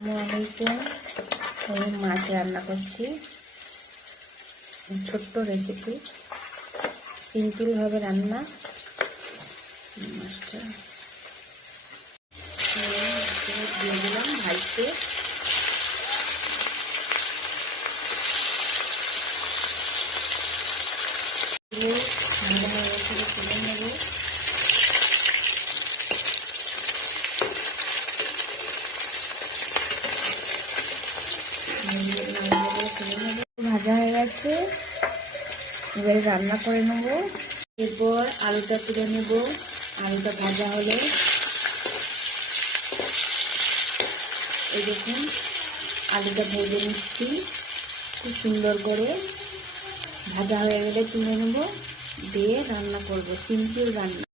আমি মাছ রান্না করছি, ছোট্ট রেসিপি, সিম্পলভাবে রান্না। মাছটা দিয়ে দিলাম ভাজতে। তুলে নেব। ভাজা হয়ে গেছে, এবারে রান্না করে নেব। এরপর আলুটা তুলে নেব। আলুটা ভাজা হলে এই দেখুন আলুটা ভেজে নিচ্ছি খুব সুন্দর করে। ভাজা হয়ে গেলে তুলে নেব, দিয়ে রান্না করব, সিম্পল রান্না।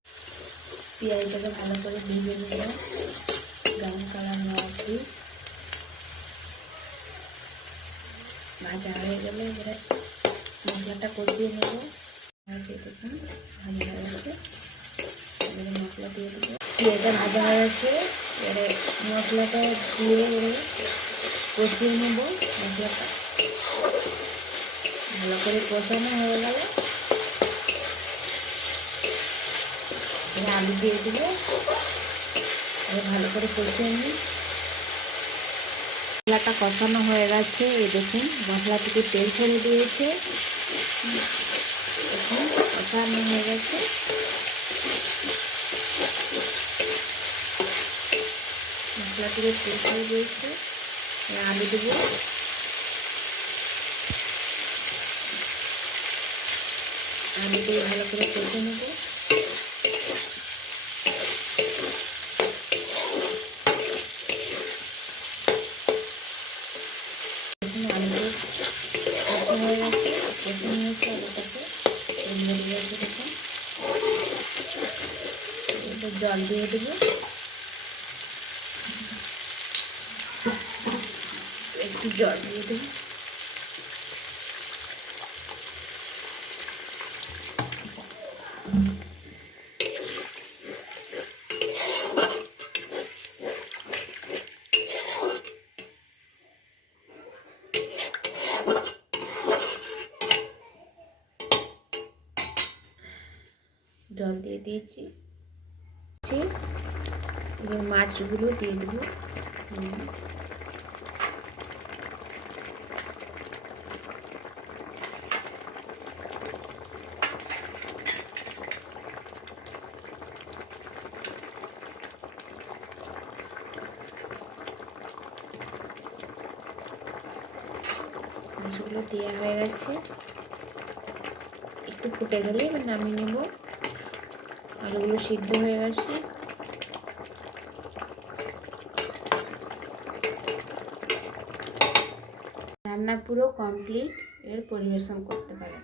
পেঁয়াজটাকে ভালো করে ভেজে নেব, ব্রাউন কালার হওয়া অবধি। ভাজা হয়ে গেলে এবারে মশলাটা কষিয়ে নেব। দেখুন ভাজা হয়ে গেছে, এবারে মশলা দিয়ে দেবো। পেঁয়াজটা ভাজা হয়ে গেছে, এবারে মশলাটা দিয়ে এবারে কষিয়ে নেব। মশলাটা ভালো করে কষানো হয়ে গেলে এবারে আলু দিয়ে দেবো, ভালো করে কষিয়ে নিই। মশলাটা কষানো হয়ে গেছে, এই দেখুন মশলা থেকে তেল ছেড়ে দিয়েছে, দেখুন কষানো হয়ে গেছে। মশলা থেকে তেল ছেড়ে দিয়েছে, আলু দেবো। আলু দিয়ে ভালো করে কষে নেব। আলু কষা হয়ে গেছে, কষে নিয়েছে আলুটাকে। দেখুন জল দিয়ে দেবো, একটু জল দিয়ে দেবো। জল দিয়ে দিয়েছি, এবার মাছগুলো দিয়ে দেবো। মাছগুলো দেওয়া হয়ে গেছে, একটু ফুটে গেলে এবার নামিয়ে নেব। আলুগুলো সিদ্ধ হয়ে গেছে। রান্না পুরো কমপ্লিট, এর পরিবেশন করতে পারেন।